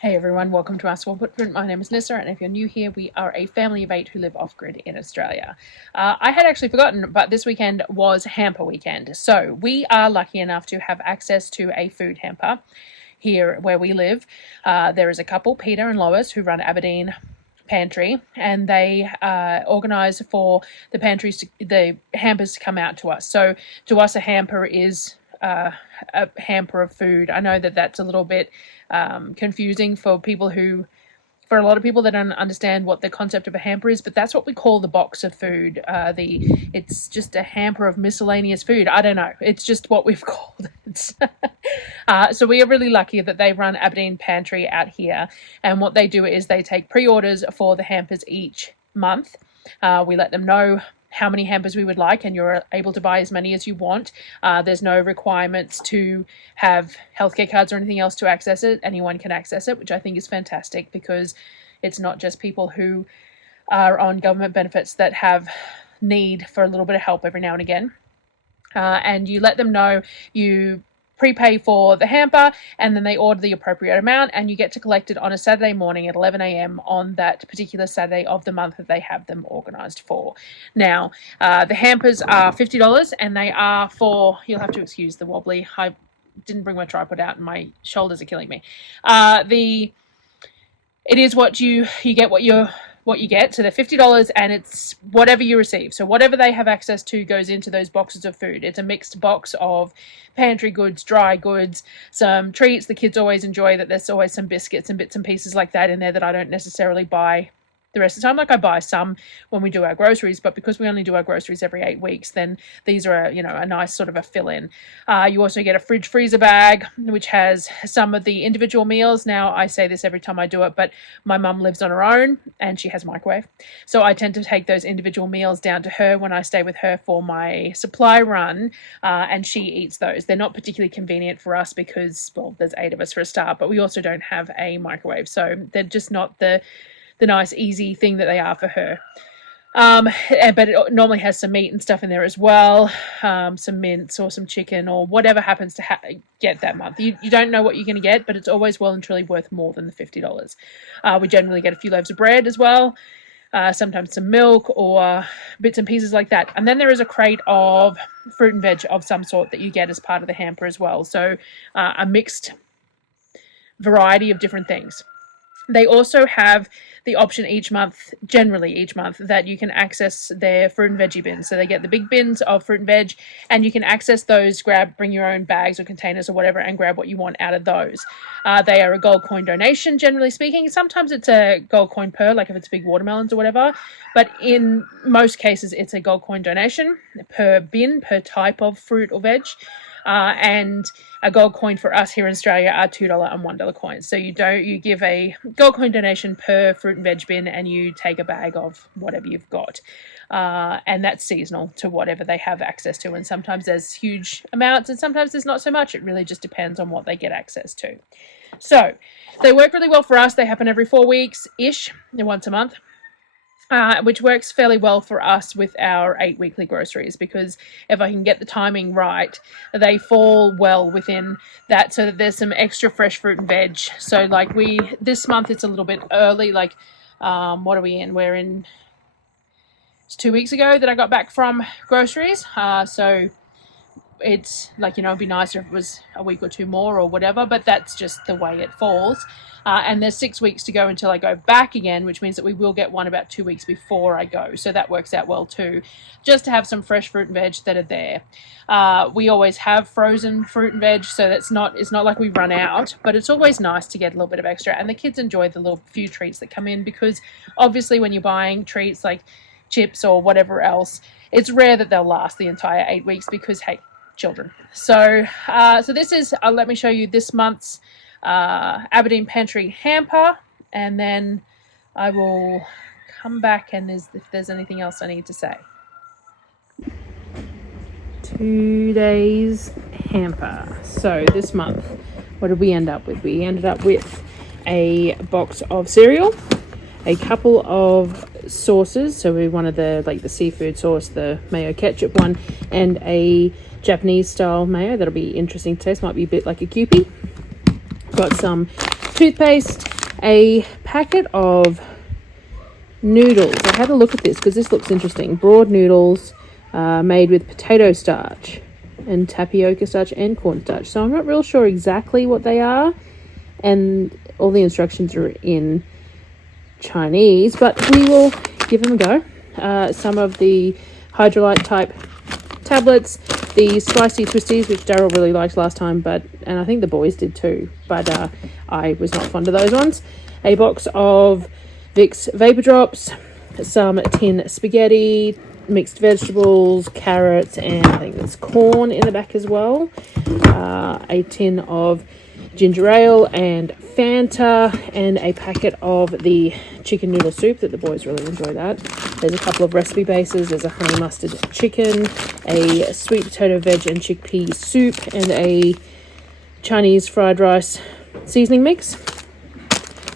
Hey everyone, welcome to Our Small Footprint. My name is Nissa, and if you're new here, we are a family of 8 who live off-grid in Australia. I had actually forgotten, but this weekend was hamper weekend. So we are lucky enough to have access to a food hamper here where we live. There is a couple, Peter and Lois, who run Aberdeen Pantry, and they organise for the hampers to come out to us. So to us, a hamper is a hamper of food. I know that that's a little bit confusing for a lot of people that don't understand what the concept of a hamper is, but that's what we call the box of food. It's just a hamper of miscellaneous food. I don't know. It's just what we've called it. So we are really lucky that they run Aberdeen Pantry out here, and what they do is they take pre-orders for the hampers each month. We let them know how many hampers we would like, and you're able to buy as many as you want. There's no requirements to have healthcare cards or anything else to access it. Anyone can access it, which I think is fantastic, because it's not just people who are on government benefits that have need for a little bit of help every now and again. And you let them know, you prepay for the hamper, and then they order the appropriate amount, and you get to collect it on a Saturday morning at 11 a.m. on that particular Saturday of the month that they have them organised for. Now, the hampers are $50, and they are for, you'll have to excuse the wobbly, I didn't bring my tripod out and my shoulders are killing me. It is what you get what you get. So they're $50, and it's whatever you receive. So whatever they have access to goes into those boxes of food. It's a mixed box of pantry goods, dry goods, some treats the kids always enjoy, that there's always some biscuits and bits and pieces like that in there that I don't necessarily buy the rest of the time. Like, I buy some when we do our groceries, but because we only do our groceries every 8 weeks, then these are a nice sort of a fill-in. You also get a fridge freezer bag, which has some of the individual meals. Now, I say this every time I do it, but my mum lives on her own and she has a microwave, so I tend to take those individual meals down to her when I stay with her for my supply run, and she eats those. They're not particularly convenient for us because, well, there's 8 of us for a start, but we also don't have a microwave, so they're just not the nice, easy thing that they are for her. But it normally has some meat and stuff in there as well, some mince or some chicken or whatever happens to get that month. You don't know what you're going to get, but it's always well and truly worth more than the $50. We generally get a few loaves of bread as well, sometimes some milk or bits and pieces like that. And then there is a crate of fruit and veg of some sort that you get as part of the hamper as well. So a mixed variety of different things. They also have the option generally each month, that you can access their fruit and veggie bins. So they get the big bins of fruit and veg, and you can access those, bring your own bags or containers or whatever, and grab what you want out of those. They are a gold coin donation, generally speaking. Sometimes it's a gold coin per, like if it's big watermelons or whatever, but in most cases it's a gold coin donation per bin, per type of fruit or veg. And a gold coin for us here in Australia are $2 and $1 coins. So you give a gold coin donation per fruit and veg bin, and you take a bag of whatever you've got. And that's seasonal to whatever they have access to. And sometimes there's huge amounts and sometimes there's not so much. It really just depends on what they get access to. So they work really well for us. They happen every 4 weeks-ish, once a month. Which works fairly well for us with our 8 weekly groceries, because if I can get the timing right, they fall well within that, so that there's some extra fresh fruit and veg. So like this month it's a little bit early, like what are we in? It's 2 weeks ago that I got back from groceries. So it's like, it'd be nicer if it was a week or two more or whatever, but that's just the way it falls. And there's 6 weeks to go until I go back again, which means that we will get one about 2 weeks before I go. So that works out well too, just to have some fresh fruit and veg that are there. We always have frozen fruit and veg, so it's not like we run out, but it's always nice to get a little bit of extra. And the kids enjoy the little few treats that come in, because obviously when you're buying treats like chips or whatever else, it's rare that they'll last the entire 8 weeks, because, hey, children. So this is, let me show you this month's Aberdeen Pantry hamper, and then I will come back and if there's anything else I need to say. 2 days hamper. So this month, what did we end up with? We ended up with a box of cereal, a couple of sauces. So we wanted the seafood sauce, the mayo ketchup one, and a Japanese style mayo that'll be interesting to taste. Might be a bit like a Kewpie. Got some toothpaste, a packet of noodles. I had a look at this because this looks interesting. Broad noodles made with potato starch and tapioca starch and cornstarch. So I'm not real sure exactly what they are, and all the instructions are in Chinese, but we will give them a go. Some of the Hydrolyte type tablets, the spicy twisties, which Daryl really liked last time, and I think the boys did too, but I was not fond of those ones. A box of Vicks Vapor Drops, some tin spaghetti, mixed vegetables, carrots, and I think there's corn in the back as well. A tin of ginger ale and Fanta, and a packet of the chicken noodle soup that the boys really enjoy that. There's a couple of recipe bases. There's a honey mustard chicken, a sweet potato veg and chickpea soup, and a Chinese fried rice seasoning mix.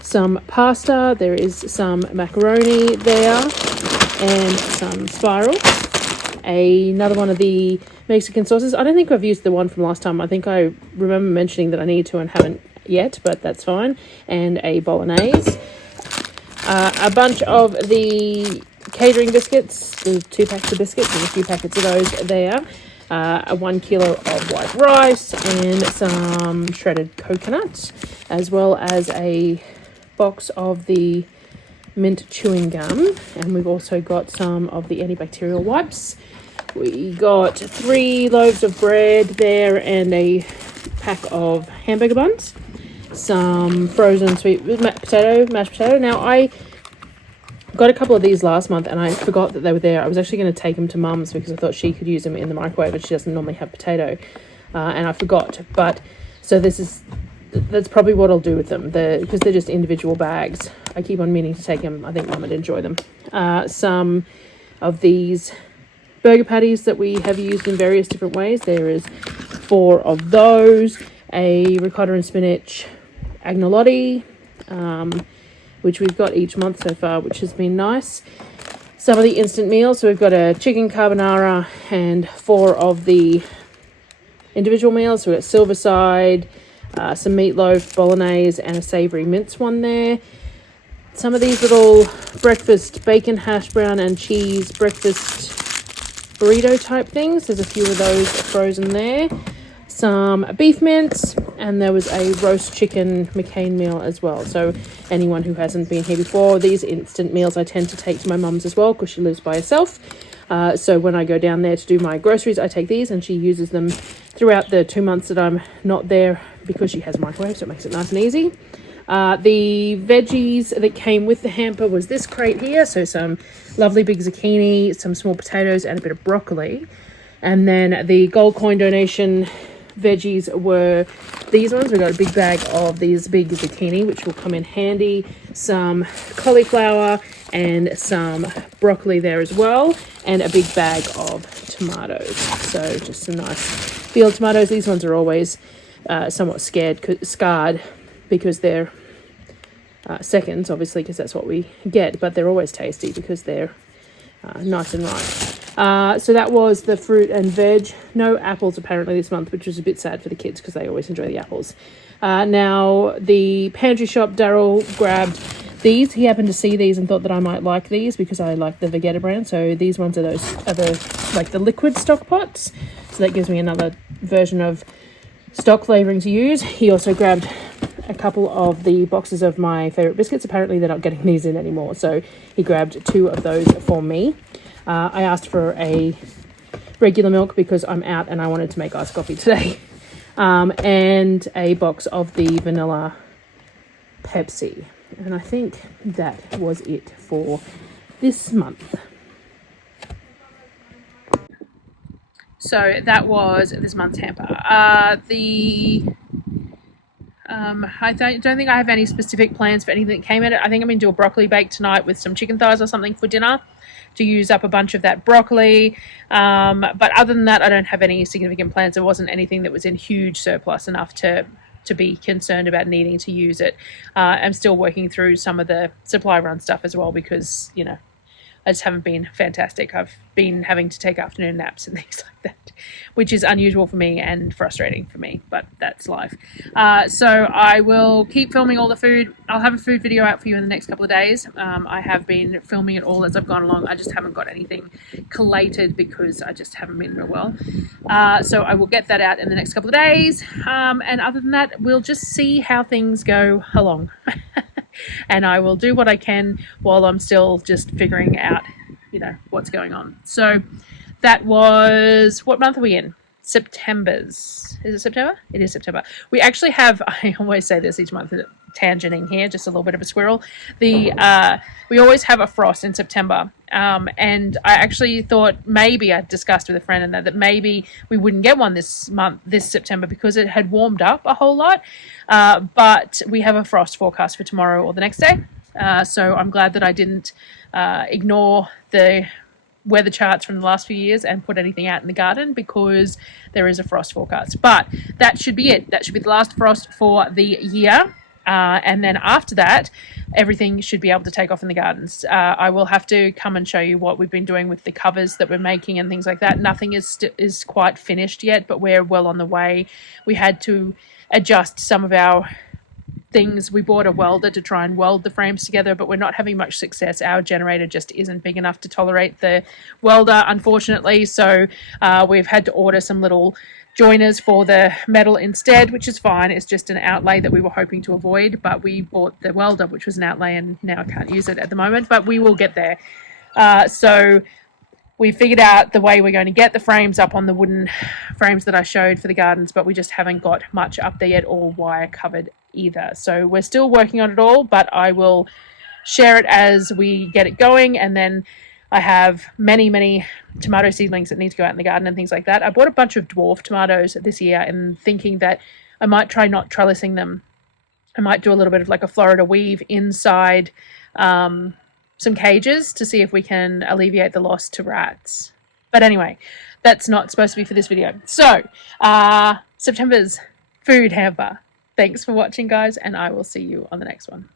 Some pasta. There is some macaroni there, and some spirals. Another one of the Mexican sauces. I don't think I've used the one from last time. I think I remember mentioning that I need to and haven't yet, but that's fine. And a bolognese. A bunch of the catering biscuits, the 2 packs of biscuits, and a few packets of those there. 1 kilo of white rice and some shredded coconut, as well as a box of the mint chewing gum, and we've also got some of the antibacterial wipes. We got 3 loaves of bread there and a pack of hamburger buns, some frozen sweet mashed potato. Now, I got a couple of these last month and I forgot that they were there. I was actually going to take them to Mum's because I thought she could use them in the microwave, and she doesn't normally have potato, and I forgot. But so that's probably what I'll do with them, because they're just individual bags. I keep on meaning to take them. I think Mum would enjoy them. Some of these burger patties that we have used in various different ways. There is 4 of those. A ricotta and spinach agnolotti, which we've got each month so far, which has been nice. Some of the instant meals. So we've got a chicken carbonara and 4 of the individual meals. So we've got Silverside, some meatloaf, bolognese, and a savoury mince one there. Some of these little breakfast bacon, hash brown, and cheese breakfast burrito type things. There's a few of those frozen there. Some beef mince, and there was a roast chicken McCain meal as well. So anyone who hasn't been here before, these instant meals I tend to take to my mum's as well because she lives by herself. So when I go down there to do my groceries, I take these, and she uses them throughout the 2 months that I'm not there because she has a microwave, so it makes it nice and easy. The veggies that came with the hamper was this crate here. So some lovely big zucchini, some small potatoes, and a bit of broccoli. And then the gold coin donation veggies were these ones. We got a big bag of these big zucchini, which will come in handy. Some cauliflower and some broccoli there as well, and a big bag of tomatoes. So just some nice field tomatoes. These ones are always somewhat scarred because they're seconds, obviously, because that's what we get, but they're always tasty because they're nice and ripe. So that was the fruit and veg. No apples apparently this month, which was a bit sad for the kids because they always enjoy the apples. Now the pantry shop, Daryl grabbed these. He happened to see these and thought that I might like these because I like the Vegeta brand. So these ones are the liquid stock pots. So that gives me another version of stock flavouring to use. He also grabbed a couple of the boxes of my favourite biscuits. Apparently they're not getting these in anymore, so he grabbed 2 of those for me. I asked for a regular milk because I'm out and I wanted to make iced coffee today. And a box of the vanilla Pepsi. And I think that was it for this month. So that was this month's hamper. I don't think I have any specific plans for anything that came in it. I think I'm going to do a broccoli bake tonight with some chicken thighs or something for dinner to use up a bunch of that broccoli. But other than that, I don't have any significant plans. There wasn't anything that was in huge surplus enough to be concerned about needing to use it. I'm still working through some of the supply run stuff as well because, I just haven't been fantastic. I've been having to take afternoon naps and things like that, which is unusual for me and frustrating for me, but that's life. So I will keep filming all the food. I'll have a food video out for you in the next couple of days. I have been filming it all as I've gone along. I just haven't got anything collated because I just haven't been real well. So I will get that out in the next couple of days. And other than that, we'll just see how things go along. And I will do what I can while I'm still just figuring out, what's going on. So that was, what month are we in? September's. Is it September? It is September. We actually have, I always say this each month, tangenting here, just a little bit of a squirrel. We always have a frost in September. And I actually thought maybe I discussed with a friend and that maybe we wouldn't get one this September because it had warmed up a whole lot. But we have a frost forecast for tomorrow or the next day. So I'm glad that I didn't ignore the weather charts from the last few years and put anything out in the garden because there is a frost forecast. But that should be it. That should be the last frost for the year. And then after that, everything should be able to take off in the gardens. I will have to come and show you what we've been doing with the covers that we're making and things like that. Nothing is quite finished yet, but we're well on the way. We had to adjust some of our things. We bought a welder to try and weld the frames together, but we're not having much success. Our generator just isn't big enough to tolerate the welder, unfortunately. So we've had to order some little joiners for the metal instead, which is fine. It's just an outlay that we were hoping to avoid, but we bought the welder, which was an outlay, and now I can't use it at the moment, but we will get there. So we figured out the way we're going to get the frames up on the wooden frames that I showed for the gardens, but we just haven't got much up there yet or wire covered either. So we're still working on it all, but I will share it as we get it going. And then I have many tomato seedlings that need to go out in the garden and things like that. I bought a bunch of dwarf tomatoes this year and thinking that I might try not trellising them. I might do a little bit of like a Florida weave inside some cages to see if we can alleviate the loss to rats. But anyway, that's not supposed to be for this video. So, September's food hamper. Thanks for watching, guys, and I will see you on the next one.